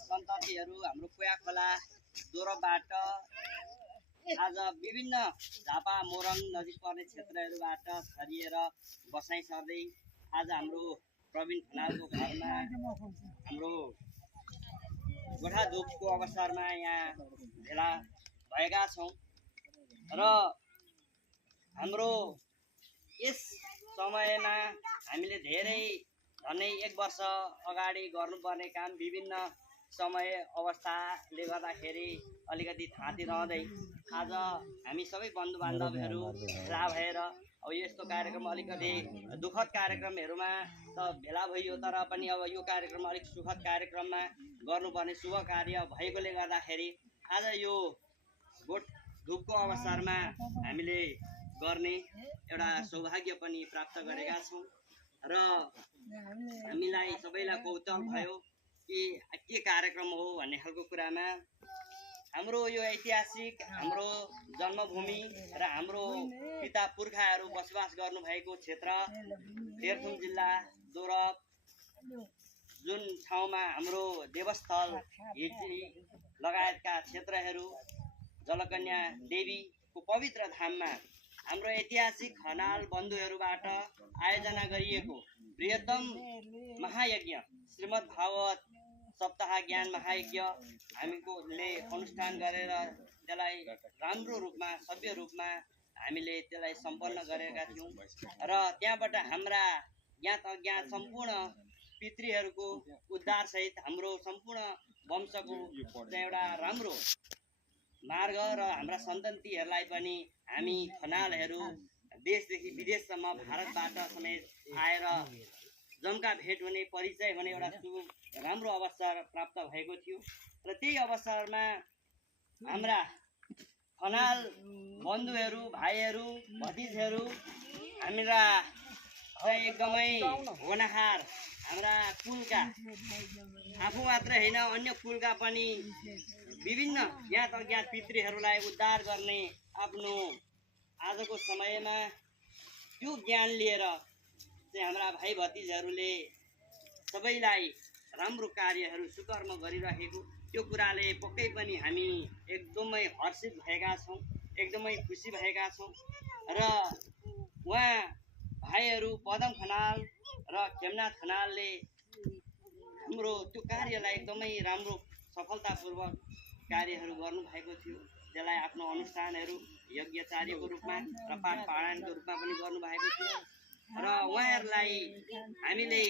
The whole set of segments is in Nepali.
सन्ततिहरू हाम्रो कोया खोला दोरबबाट आज विभिन्न झापा मोरङ नजिक पर्ने क्षेत्रहरूबाट छरिएर बसाइ सर्दै आज हाम्रो प्रवीण खनालको घरमा हाम्रो गोठा धुपको अवसरमा यहाँ भेला भएका छौँ र हाम्रो यस समयमा हामीले धेरै झन्डै 1 वर्ष अगाडि गर्नुपर्ने काम विभिन्न समय अवस्थाले गर्दाखेरि अलिकति थाँती रहँदै आज हामी सबै बन्धुबान्धवहरू भेला भएर अब यस्तो कार्यक्रम अलिकति दुःखद कार्यक्रमहरूमा त भेला भइयो तर पनि अब यो कार्यक्रम अलिक सुखद कार्यक्रममा गर्नुपर्ने शुभ कार्य भएकोले गर्दाखेरि आज यो गोठ धुपको अवसरमा हामीले गर्ने एउटा सौभाग्य पनि प्राप्त गरेका छौँ र हामीलाई सबैलाई कौतूहल भयो कि के कार्यक्रम हो भन्ने खालको कुरामा हाम्रो यो ऐतिहासिक हाम्रो जन्मभूमि र हाम्रो पिता पुर्खाहरू बसोबास गर्नुभएको क्षेत्र तेह्रथुम जिल्ला दोरब जुन ठाउँमा हाम्रो देवस्थल हिटली लगायतका क्षेत्रहरू जलकन्या देवीको पवित्र धाममा हाम्रो ऐतिहासिक खनाल बन्धुहरूबाट आयोजना गरिएको बृहत्तम महायज्ञ श्रीमद् भागवत सप्ताह ज्ञान महायज्ञ हामीकोले अनुष्ठान गरेर त्यसलाई राम्रो रूपमा सभ्य रूपमा हामीले त्यसलाई सम्पन्न गरेका थियौँ र त्यहाँबाट हाम्रा ज्ञात अज्ञात सम्पूर्ण पितृहरूको उद्धारसहित हाम्रो सम्पूर्ण वंशको एउटा राम्रो मार्ग र हाम्रा सन्ततिहरूलाई पनि हामी खनालहरू देशदेखि विदेशसम्म भारतबाट समेत आएर जम्का भेट हुने परिचय हुने एउटा राम्रो अवसर प्राप्त भएको थियो र त्यही अवसरमा हाम्रा खनाल बन्धुहरू भाइहरू भतिजहरू हाम्रा एकदमै होनहार हाम्रा कुलका आफू मात्र होइन अन्य कुलका पनि विभिन्न ज्ञात अज्ञात पितृहरूलाई उद्धार गर्ने आफ्नो आजको समयमा त्यो ज्ञान लिएर चाहिँ हाम्रा भाइ भतिजहरूले सबैलाई राम्रो कार्यहरू सुकर्म गरिरहेको त्यो कुराले पक्कै पनि हामी एकदमै हर्षित भएका छौँ एकदमै खुसी भएका छौँ र उहाँ भाइहरू पदम खनाल र खेमनाथ खनालले हाम्रो त्यो कार्यलाई एकदमै राम्रो सफलतापूर्वक कार्यहरू गर्नुभएको थियो त्यसलाई आफ्नो अनुष्ठानहरू यज्ञचार्यको रूपमा र पाठ पारायणको रूपमा पनि गर्नुभएको थियो र उहाँहरूलाई हामीले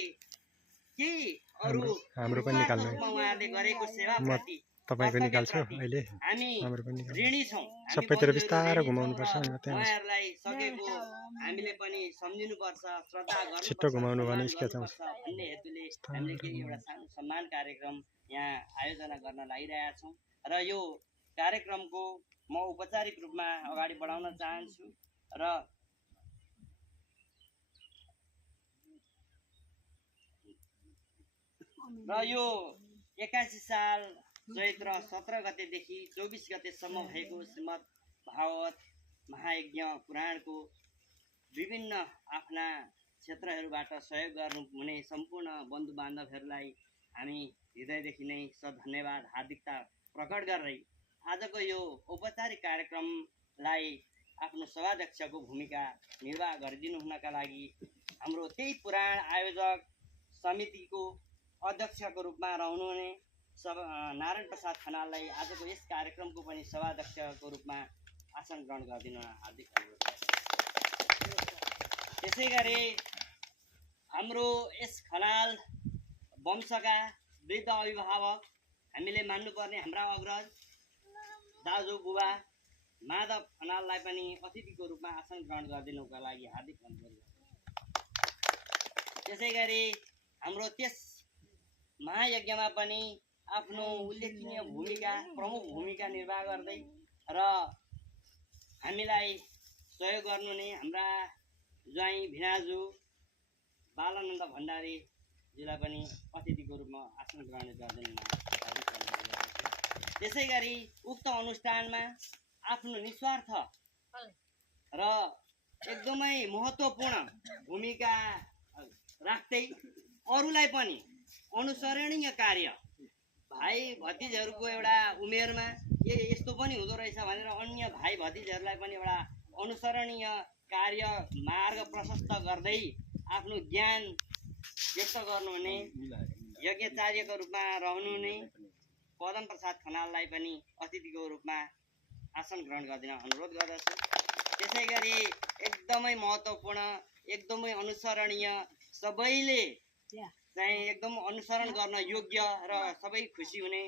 केही अरू हाम्रो पनि निकाल्नु उहाँहरूले गरेको सेवाप्रति तपाईको निकाल्छु अहिले हामी हाम्रो पनि ऋणी छौँ सबैतिर बिस्तारै घुमाउनु पर्छ उहाँहरूलाई सकेको हामीले पनि सम्झिनुपर्छ श्रद्धा गर्नु छिट्टो घुमाउनु भने स्केच आउँछ भन्ने हेतुले हामीले केही एउटा सानो सम्मान कार्यक्रम यहाँ आयोजना गर्न लागिरहेका छौँ र यो कार्यक्रमको म औपचारिक रूपमा अगाडि बढाउन चाहन्छु र यो 81 साल चैत्र 17 गतेदेखि 24 गतेसम्म भएको श्रीमद् भागवत महायज्ञ पुराणको विभिन्न आफ्ना क्षेत्रहरूबाट सहयोग गर्नुहुने सम्पूर्ण बन्धु बान्धवहरूलाई हामी हृदयदेखि नै धन्यवाद हार्दिकता प्रकट गर्दै आजको यो औपचारिक कार्यक्रमलाई आफ्नो सभाध्यक्षको भूमिका निर्वाह गरिदिनु हुनका लागि हाम्रो त्यही पुराण आयोजक समितिको अध्यक्षको रूपमा रहनुहुने नारायण प्रसाद खनाललाई आजको यस कार्यक्रमको पनि सभाध्यक्षको रूपमा आसन ग्रहण गरिदिन हार्दिक अनुरोध गर्छु। त्यसै गरी हाम्रो यस खनाल वंशका वृद्ध अभिभावक हामीले मान्नुपर्ने हाम्रा अग्रज दाजु बुबा माधव खनाललाई पनि अतिथिको रूपमा आसन ग्रहण गरिदिनुका लागि हार्दिक अनुरोध गर्छु। त्यसै गरी हाम्रो त्यस महायज्ञमा पनि आफ्नो उल्लेखनीय भूमिका प्रमुख भूमिका निर्वाह गर्दै र हामीलाई सहयोग गर्नुहुने हाम्रा ज्वाइँ भिनाजु बालानन्द भण्डारीजीलाई पनि अतिथिको रूपमा आसन ग्रहण गरिदिनु त्यसै गरी उक्त अनुष्ठानमा आफ्नो निस्वार्थ र एकदमै महत्त्वपूर्ण भूमिका राख्दै अरूलाई पनि अनुसरणीय कार्य भाइ भतिजहरूको एउटा उमेरमा यस्तो पनि हुँदो रहेछ भनेर अन्य भाइ भतिजहरूलाई पनि एउटा अनुसरणीय कार्य मार्ग प्रशस्त गर्दै आफ्नो ज्ञान व्यक्त गर्नुहुने यज्ञाचार्यको रूपमा रहनुहुने पदम प्रसाद खनाललाई पनि अतिथिको रूपमा आसन ग्रहण गरिदिन अनुरोध गर्दछु। त्यसै गरी एकदमै महत्त्वपूर्ण, एकदमै अनुसरणीय, सबैले चाहिँ एकदम अनुसरण गर्न योग्य र सबै खुसी हुने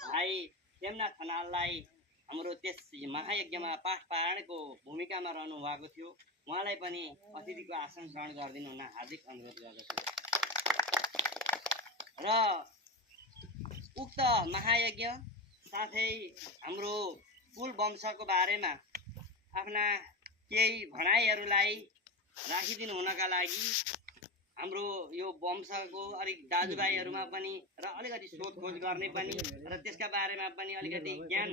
भाइ हेमनाथ खनाललाई हाम्रो त्यस महायज्ञमा पाठ पारायणको भूमिकामा रहनु भएको थियो, उहाँलाई पनि अतिथिको आसन ग्रहण गरिदिनु हुन हार्दिक अनुरोध गर्दछु। र उक्त महायज्ञ साथै हाम्रो कुल वंशको बारेमा आफ्ना केही भनाइहरूलाई राखिदिनु हुनका लागि हाम्रो यो वंशको अलिक दाजुभाइहरूमा पनि र अलिकति सोधखोज गर्ने पनि र त्यसका बारेमा पनि अलिकति ज्ञान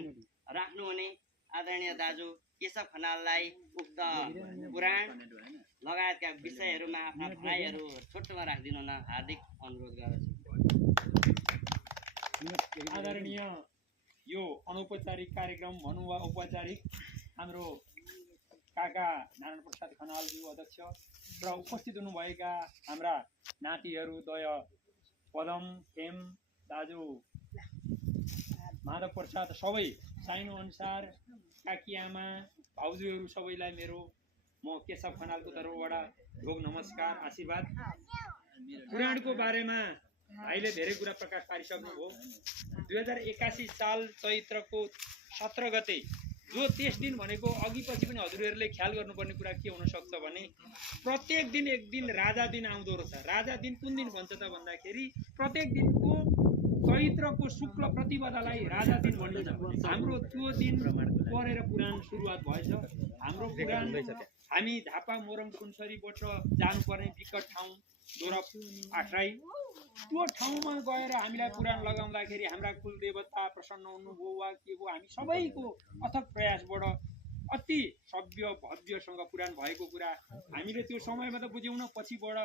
राख्नुहुने आदरणीय दाजु केशव खनाललाई उक्त पुराण लगायतका विषयहरूमा आफ्ना भनाइहरू छोटोमा राखिदिनु हुन हार्दिक अनुरोध गर्दछु। आदरणीय यो अनौपचारिक कार्यक्रम भनौँ वा औपचारिक हाम्रो काका नारायण प्रसाद खनालज्यू अध्यक्ष र उपस्थित हुनुभएका हाम्रा नातिहरू दय पदम हेम दाजु माधव प्रसाद सबै साइनो अनुसार काकी आमा भाउजूहरू सबैलाई मेरो म केशव खनालको तर्फबाट ढोग नमस्कार आशीर्वाद। पुराणको बारेमा भाइले धेरै कुरा प्रकाश पारिसक्नुभयो। 2081 साल चैत्रको 17 गते जो त्यस दिन भनेको अघि पछि पनि हजुरहरूले ख्याल गर्नुपर्ने कुरा के हुनसक्छ भने प्रत्येक दिन एक दिन राजा दिन आउँदो रहेछ। राजा दिन कुन दिन भन्छ त भन्दाखेरि प्रत्येक दिनको चैत्रको शुक्ल प्रतिपदालाई राजा दिन भनिन्छ। हाम्रो त्यो दिन परेर पुराण सुरुवात भएछ। हाम्रो पुराण हामी झापा मोरङ सुनसरीबाट जानुपर्ने विकट ठाउँ दोरप आख्राई त्यो ठाउँमा गएर हामीलाई पुराण लगाउँदाखेरि हाम्रा कुलदेवता प्रसन्न हुनुभयो वा के भयो, हामी सबैको अथक प्रयासबाट अति सभ्य भव्यसँग पुराण भएको कुरा हामीले त्यो समयमा त बुझ्यौँ न, पछिबाट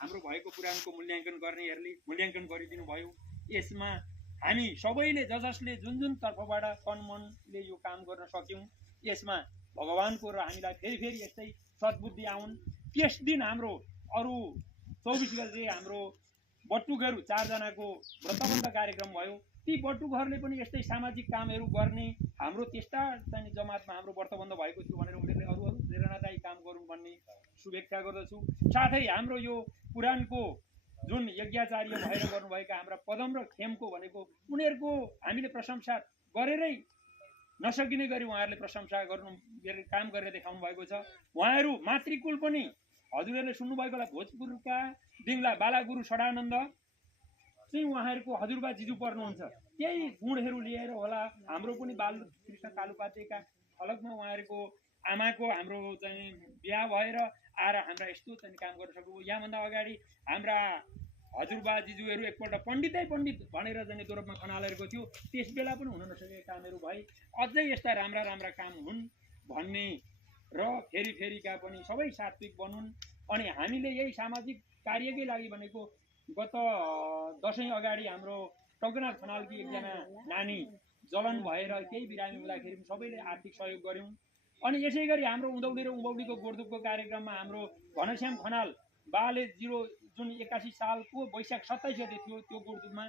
हाम्रो भएको पुराणको मूल्याङ्कन गर्नेहरूले मूल्याङ्कन गरिदिनु भयो। यसमा हामी सबैले जसले जुन जुन तर्फबाट तनमनले यो काम गर्न सक्यौँ, यसमा भगवानको र हामीलाई फेरि यस्तै सद्बुद्धि आउन्। त्यस दिन हाम्रो अरू 24 गते हाम्रो बटुकहरू 4 जनाको व्रतबन्ध कार्यक्रम भयो। ती बटुकहरूले पनि यस्तै सामाजिक कामहरू गर्ने हाम्रो त्यस्ता चाहिँ जमातमा हाम्रो व्रतबन्ध भएको थियो भनेर उनीहरूले अरू प्रेरणादायी काम गरौँ भन्ने शुभेच्छा गर्दछु। साथै हाम्रो यो पुराणको जुन यज्ञाचार्य भएर गर्नुभएका हाम्रा पदम र खेमको भनेको उनीहरूको हामीले प्रशंसा गरेरै नसकिने गरी उहाँहरूले प्रशंसा गर्नु काम गरेर देखाउनु भएको छ। उहाँहरू मातृकुल पनि हजुरहरूले सुन्नुभएको होला, भोजपुरका दिङ्ला बालागुरु षडानन्द चाहिँ उहाँहरूको हजुरबा जिजु पर्नुहुन्छ। त्यही गुणहरू लिएर होला हाम्रो पनि बालकृष्ण कालुपातेका फलकमा उहाँहरूको आमाको हाम्रो चाहिँ बिहा भएर आएर हाम्रा यस्तो चाहिँ काम गर्न सक्नुभयो। यहाँभन्दा अगाडि हाम्रा हजुरबा जिजुहरू एकपल्ट पण्डित भनेर चाहिँ दोरपमा खनालेको थियो, त्यस बेला पनि हुन नसकेका कामहरू भए अझै यस्ता राम्रा राम्रा काम हुन् भन्ने र फेरिका पनि सबै सात्विक बनुन्। अनि हामीले यही सामाजिक कार्यकै लागि भनेको गत दशैँ अगाडि हाम्रो टङ्कनाथ खनालकी एकजना नानी जलन भएर केही बिरामी हुँदाखेरि सबैले आर्थिक सहयोग गऱ्यौँ। अनि यसै गरी हाम्रो उँधौली र उँभौलीको गोर्धुपको कार्यक्रममा हाम्रो घनश्याम खनाल बाले जुन 81 सालको वैशाख 27 गते थियो त्यो गोर्धुपमा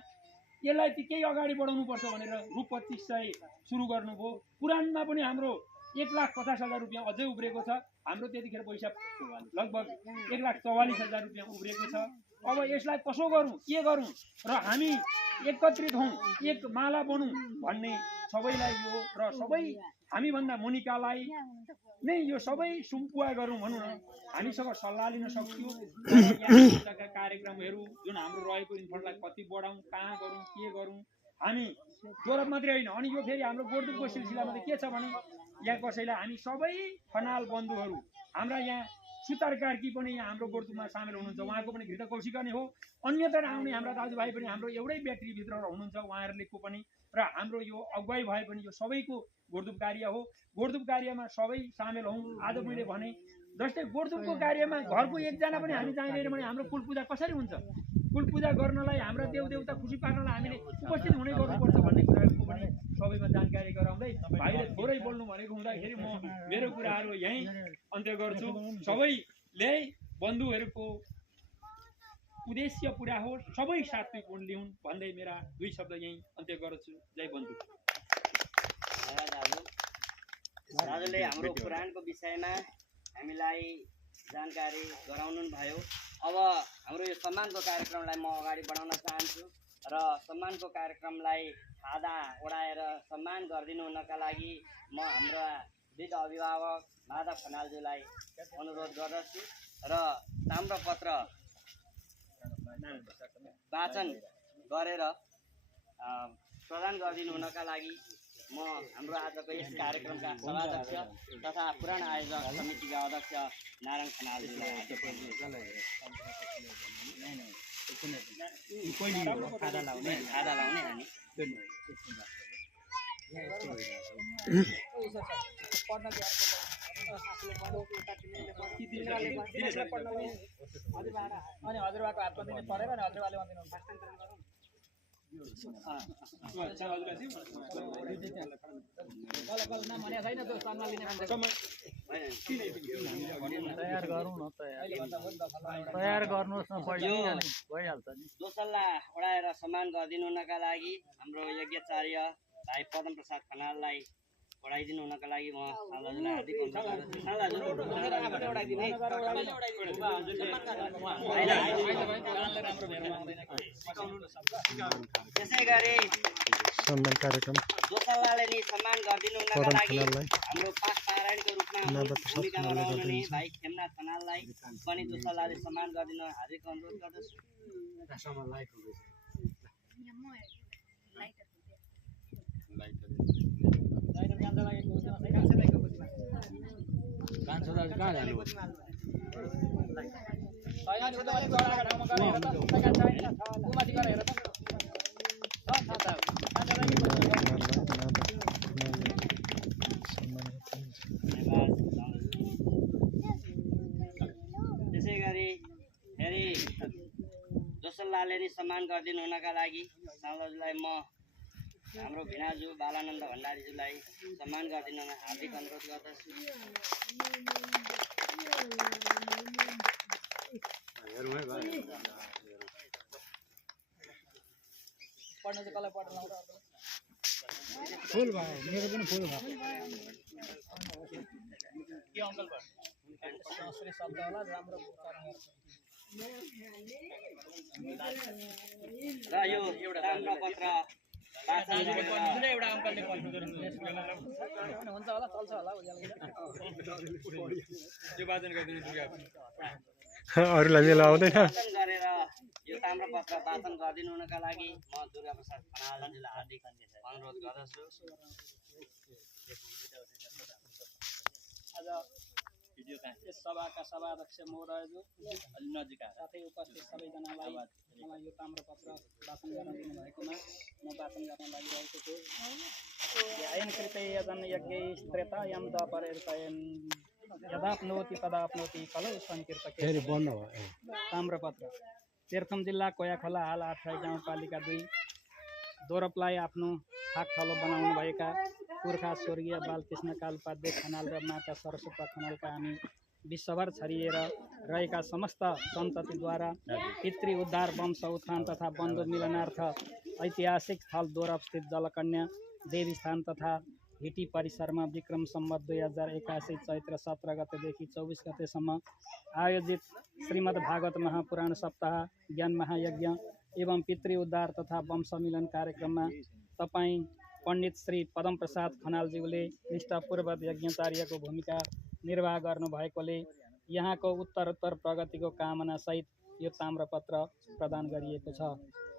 यसलाई केही अगाडि बढाउनुपर्छ भनेर रु 2500 सुरु गर्नुभयो। पुराणमा पनि हाम्रो 1,50,000 रुपियाँ अझै उब्रेको छ। हाम्रो त्यतिखेर पैसा लगभग 1,44,000 रुपियाँ उब्रेको छ। अब यसलाई कसो गरौँ, के गरौँ र हामी एकत्रित हौँ, एक माला बनौँ भन्ने सबैलाई यो र सबै हामीभन्दा मुनिकालाई नै यो सबै सुम्पुवा गरौँ भनौँ न, हामीसँग सल्लाह लिन सक्छौँ। यहाँका कार्यक्रमहरू जुन हाम्रो रहेको इन्फन्टलाई कति बढाउँ, कहाँ गरौँ, के गरौँ, हामी दोरप मात्रै होइन। अनि यो फेरि हाम्रो गोर्धुपको सिलसिलामा त के छ भने यहाँ कसैलाई हामी सबै खनाल बन्धुहरू हाम्रा यहाँ सुतार कार्की पनि यहाँ हाम्रो गोर्धुपमा सामेल हुनुहुन्छ, उहाँको पनि घृत कौशिका नै हो। अन्यत्र आउने हाम्रा दाजुभाइ पनि हाम्रो एउटै ब्याट्रीभित्र हुनुहुन्छ, उहाँहरूको पनि र हाम्रो यो अगुवाई भए पनि यो सबैको गोर्धुप कार्य हो। गोर्धुप कार्यमा सबै सामेल हौँ। आज मैले भने जस्तै गोर्धुपको कार्यमा घरको एकजना पनि हामी जाँदैन भने हाम्रो कुल पूजा कसरी हुन्छ? कुल पूजा गर्नलाई हाम्रा देवदेवता खुसी पार्नलाई हामीले उपस्थित हुनै गर्नुपर्छ भन्ने कुराको पनि सबैमा जानकारी गराउँदै भाइले थोरै बोल्नु भनेको हुँदाखेरि म मेरो कुराहरू यहीँ अन्त्य गर्छु। सबैले बन्धुहरूको उद्देश्य पुरा होस्, सबै सात्विक गुण लिउन् भन्दै मेरा 2 शब्द यहीँ अन्त्य गर्छु। जय बन्धु। दाजुले हाम्रो पुराणको विषयमा हामीलाई जानकारी गराउनु भयो। अब हाम्रो यो सम्मानको कार्यक्रमलाई म अगाडि बढाउन चाहन्छु र सम्मानको कार्यक्रमलाई खादा ओढाएर सम्मान गरिदिनु हुनका लागि म हाम्रा वृद्ध अभिभावक माधव खनालज्यूलाई अनुरोध गर्दछु र ताम्रपत्र वाचन गरेर प्रदान गरिदिनु हुनका लागि म हाम्रो आजको यस कार्यक्रमका सभाध्यक्ष तथा पुराण आयोजक समितिका अध्यक्ष नारायण खनालज्यूलाई खादा लाउने हामी अनि हजुरबाको हातमा दिने परेर अनि हजुरबाले भन्दिनु तयार गरौँ न तयार गर्नुहोस् न भइहाल्छ नि। दोसल्ला ओढाएर सम्मान गरिदिनु हुनका लागि हाम्रो यज्ञाचार्य भाइ पदम प्रसाद खनाललाई ओढाइदिनु हुनका लागि म सालाजुलाई हार्दिक अनुरोध गर्दछु। त्यसै गरी सम्मान कार्यक्रम दोसल्लाले नि सम्मान गरिदिनु हुनका लागि हाम्रो पाठ पारायणको रूपमा भूमिकामा रहनुहुने भाइ खेमनाथ खनाललाई पनि दोसल्लाले सम्मान गरिदिनु हार्दिक अनुरोध गर्दछु। त्यसै गरी फेरि दोसल्लाले नि सम्मान गरिदिनु हुनका लागि साउलाजुलाई म हाम्रो भिनाजु बालानन्द भण्डारीज्यूलाई सम्मान गरिदिन हार्दिक अनुरोध गर्दछु। पढ्न चाहिँ कसलाई पढ्न लाउँदा फुल भयो, मेरो पनि फुल भयो के अङ्कल भयो श्री शब्द होला राम्रो र यो ताम्रपत्र एउटा अङ्कलले हुन्छ होला चल्छ होला अरूलाई मेला आउँदैन गरेर यो ताम्रपत्र वाचन गरिदिनु हुनका लागि म दुर्गा प्रसाद खनालज्यूलाई हार्दिक अनुरोध गर्दछु। आज यस सभाका सभाध्यक्ष महोदयज्यू नजिक साथै उपस्थित सबैजनालाई मलाई यो ताम्रपत्र वाचन गर्न दिनुभएकोमा म वाचन गर्न लागिरहेको छु। अयन कृते यजन यज्ञ त्रेता यम दपरेर्तयन यदाप्नोति तदाप्नोति कलौ संकीर्तके ताम्रपत्र तेह्रथुम जिल्ला कोयाखोला हाल 8 गाउँपालिका 2 दोरपलाई आफ्नो थाकथलो बनाउनुभएका पुर्खा स्वर्गीय बालकृष्ण कालपाध्य खनाल र माता सरस्वती खनालका हामी विश्वभर छरिएर रहेका समस्त सन्ततिद्वारा पितृ उद्धार वंश उत्थान तथा बन्धु मिलनार्थ ऐतिहासिक स्थल दोरपस्थित जलकन्या देवी स्थान तथा हिटी परिसरमा विक्रम सम्वत 2081 चैत्र 17 गतेदेखि 24 गतेसम्म आयोजित श्रीमद् भागवत महापुराण सप्ताह ज्ञान महायज्ञ एवं पितृ उद्धार तथा वंश मिलन कार्यक्रममा तपाईँ पण्डित श्री पदम प्रसाद खनालज्यूले निष्ठापूर्वक यज्ञाचार्यको भूमिका निर्वाह गर्नुभएकोले यहाँको उत्तरोत्तर प्रगतिको कामना सहित यो ताम्रपत्र प्रदान गरिएको छ।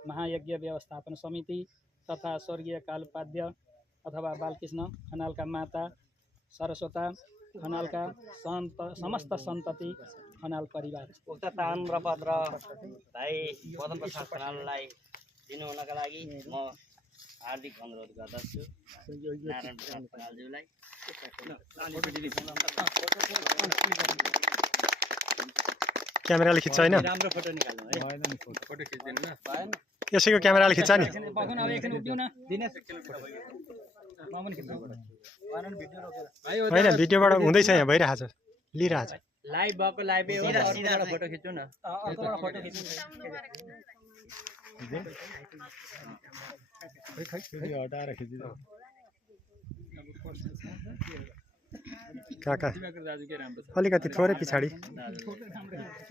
महायज्ञ व्यवस्थापन समिति तथा स्वर्गीय कालपाध्य अथवा बालकृष्ण खनालका माता सरस्वता खनालका समस्त सन्तति खनाल परिवार उक्त ताम्रपत्र भाइ पदम प्रसाद खनाललाई दिनु हुनका लागि म हार्दिक अनुरोध गर्दछु नारायण प्रसाद खनालज्यूलाई। क्यामेराले खिच्छ होइन राम्रो फोटो निकाल्नु है यसैको क्यामेराले खिच्छ नि बगन अब एकछिन उभिऊ न म पनि खिच्नु होइन भिडियोबाट हुँदैछ यहाँ भइरहेछ लिइरहेछ लाइभ भएको लाइभै हो अर्कोबाट फोटो खिच्नु न अर्कोबाट फोटो खिच्नु हटाएर खिचिदिनु काका अलिकति थोरै पछाडि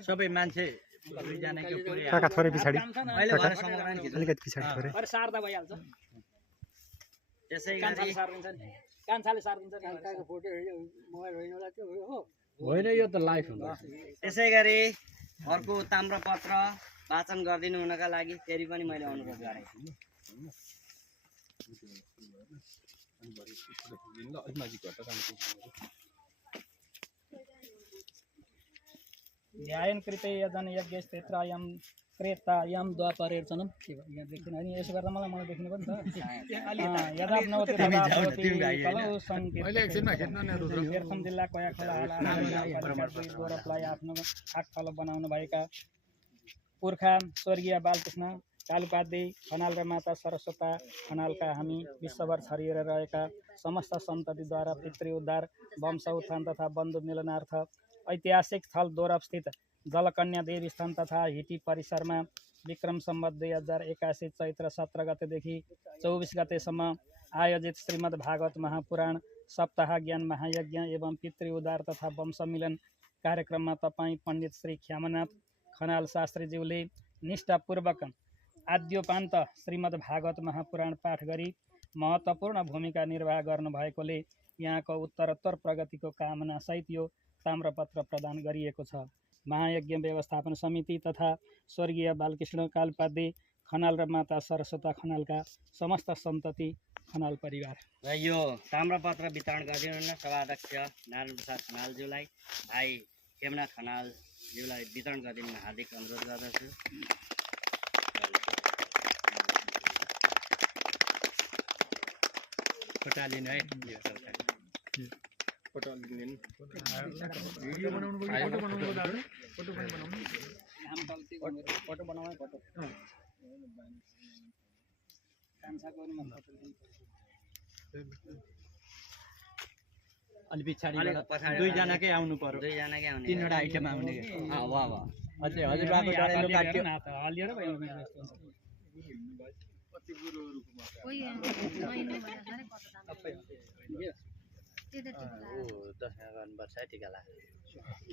सबै मान्छे दुईजनाको पुरै काका थोरै पछाडि अहिले काका भएर समाधान खिच्नु अलिकति पछाडि थोरै अरे सार्दा भइहाल्छ त्यसै कान्छाले गरी सारिदिन्छ नि कान्छाले सारिदिन्छ नि फोटो मोबाइल होइन होला त्यो हो होइन यो त लाइभ हुन्छ त्यसै गरी अर्को ताम्रपत्र वाचन गरिदिनु हुनका लागि फेरि पनि मैले अनुरोध गरेँ ध्यान कृते यजन यज्ञ क्षेत्रयम त्रेतायम द्वापरेर्चनम के भयो यहाँ देख्दैन अनि यसो गर्दा मलाई देखिनु पनि त यदा नवति तदा भवति कलौ सङ्केत तेर्थम जिल्ला कयाखोला गोरखलाई आफ्नो आठफल बनाउनु भएका पुर्खा स्वर्गीय बालकृष्ण कालुपाध्याय खनाल र माता सरस्वता खनालका हामी विश्वभर छरिएर रहेका समस्त सन्ततिद्वारा पितृ उद्धार वंश उत्थान तथा बन्धु मिलनार्थ ऐतिहासिक स्थल दोरबस्थित जलकन्या देवी स्थान तथा हिटी परिसरमा विक्रम सम्वत 2081 चैत्र 17 गतेदेखि 24 गतेसम्म आयोजित श्रीमद् भागवत महापुराण सप्ताह ज्ञान महायज्ञ एवं पितृ उद्धार तथा वंश मिलन कार्यक्रममा तपाईँ पण्डित श्री ख्यामनाथ खनाल शास्त्रीज्यूले निष्ठापूर्वक आद्योपान्त श्रीमद् भागवत महापुराण पाठ गरी महत्त्वपूर्ण भूमिका निर्वाह गर्नुभएकोले यहाँको उत्तरोत्तर प्रगतिको कामना सहित यो ताम्रपत्र प्रदान गरिएको छ। महायज्ञ व्यवस्थापन समिति तथा स्वर्गीय बालकृष्ण कालपाध्याय खनाल र माता सरस्वता खनालका समस्त सन्तति खनाल परिवार र यो ताम्रपत्र वितरण गरिदिनु न सभाध्यक्ष नारायण प्रसाद खनालज्यूलाई भाइ हेमनाथ खनालज्यूलाई वितरण गरिदिनु हार्दिक अनुरोध गर्दछु। फोटो लिनु है फोटो लिनु भिडियो बनाउनु पर्यो फोटो बनाउनु पर्यो फोटो पनि बनाउनु फोटो बनाउनै फोटो कान्छाको नि अलि पछाडि पछाडि दुईजनाकै आउनु पर्यो दुईजनाकै आउने तीनवटा आइटम आउने वाह वाह अझै हजुरबाको डडेलो काट्यो हलिएर भयो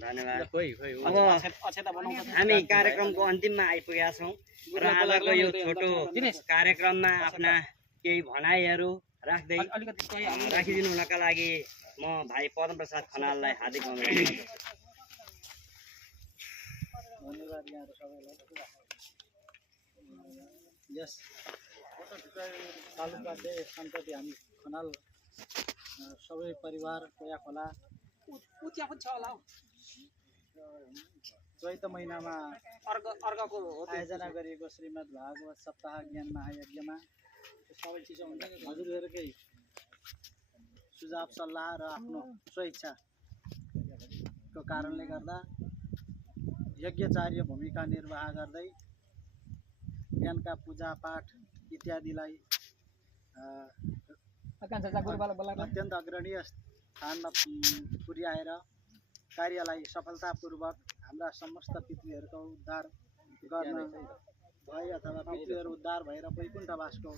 धन्यवाद। खोइ खोइ अब हामी कार्यक्रमको अन्तिममा आइपुगेका छौँ र आजको यो छोटो कार्यक्रममा आफ्ना केही भनाइहरू राखिदिनु हुनका लागि म भाइ पद्मप्रसाद खनाललाई हार्दिक अनुरोध गर्दछु। धन्यवाद यहाँहरू सबैलाई। यस कालुपाध्याय सन्तति हामी खनाल सबै परिवार कोया खोला चैत महिनामा अर्घको आयोजना गरिएको श्रीमद् भागवत सप्ताह ज्ञान महायज्ञमा सबै चिज हजुरहरूकै सुझाव सल्लाह र आफ्नो स्वेच्छाको कारणले गर्दा यज्ञचार्य भूमिका निर्वाह गर्दै ज्ञानका पूजापाठ इत्यादिलाई अत्यन्त अग्रणीय स्थानमा पुर्याएर कार्यलाई सफलतापूर्वक हाम्रा समस्त पितृहरूको उद्धार गर्न भए अथवा पितृहरू उद्धार भएर वैकुण्ठवासको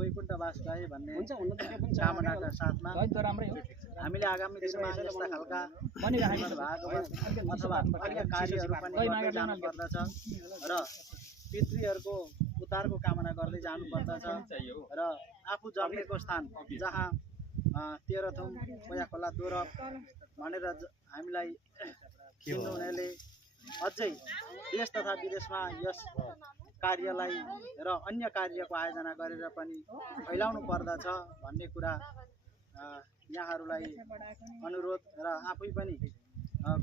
वैकुण्ठवास गए भन्ने कामनाका साथमा हामीले आगामी दिनमा यस्ता खालका भागवत अथवा अन्य कार्यहरू पनि गर्दै जानुपर्दछ र पितृहरूको उद्धारको कामना गर्दै जानुपर्दछ र आफू जन्मेको स्थान जहाँ तेह्रथुम कोयाखोला दोरब भनेर हामीलाई चिन्नुहुनेले अझै देश तथा विदेशमा यस कार्यलाई र अन्य कार्यको आयोजना गरेर पनि फैलाउनु पर्दछ भन्ने कुरा यहाँहरूलाई अनुरोध र आफै पनि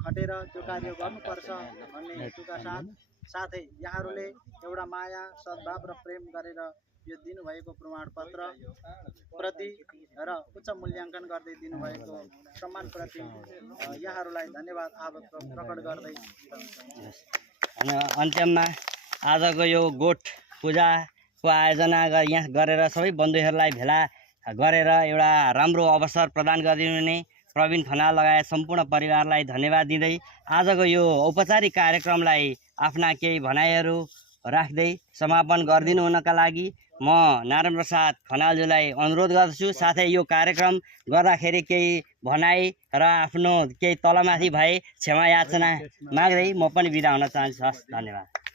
खटेर त्यो कार्य गर्नुपर्छ भन्ने हेतुका साथै यहाँहरूले एउटा माया सद्भाव र प्रेम गरेर यो दिनुभएको प्रमाणपत्र प्रति र उच्च मूल्याङ्कन गर्दै दिनुभएको सम्मानप्रति यहाँहरूलाई धन्यवाद आभार प्रकट गर्दै अनि अन्त्यमा आजको यो गोठ पूजाको आयोजना यहाँ गरेर सबै बन्धुहरूलाई भेला गरेर एउटा राम्रो अवसर प्रदान गरिदिनुहुने प्रवीण खनाल लगायत सम्पूर्ण परिवारलाई धन्यवाद दिँदै आजको यो औपचारिक कार्यक्रमलाई आफ्ना केही भनाइहरू राख्दै समापन गरिदिनु हुनका लागि म नारायण प्रसाद खनालज्यूलाई अनुरोध गर्दछु। साथै यो कार्यक्रम गर्दाखेरि केही भनाइ र आफ्नो केही तलमाथि भए क्षमा याचना माग्दै म पनि बिदा हुन चाहन्छु। हस्, धन्यवाद।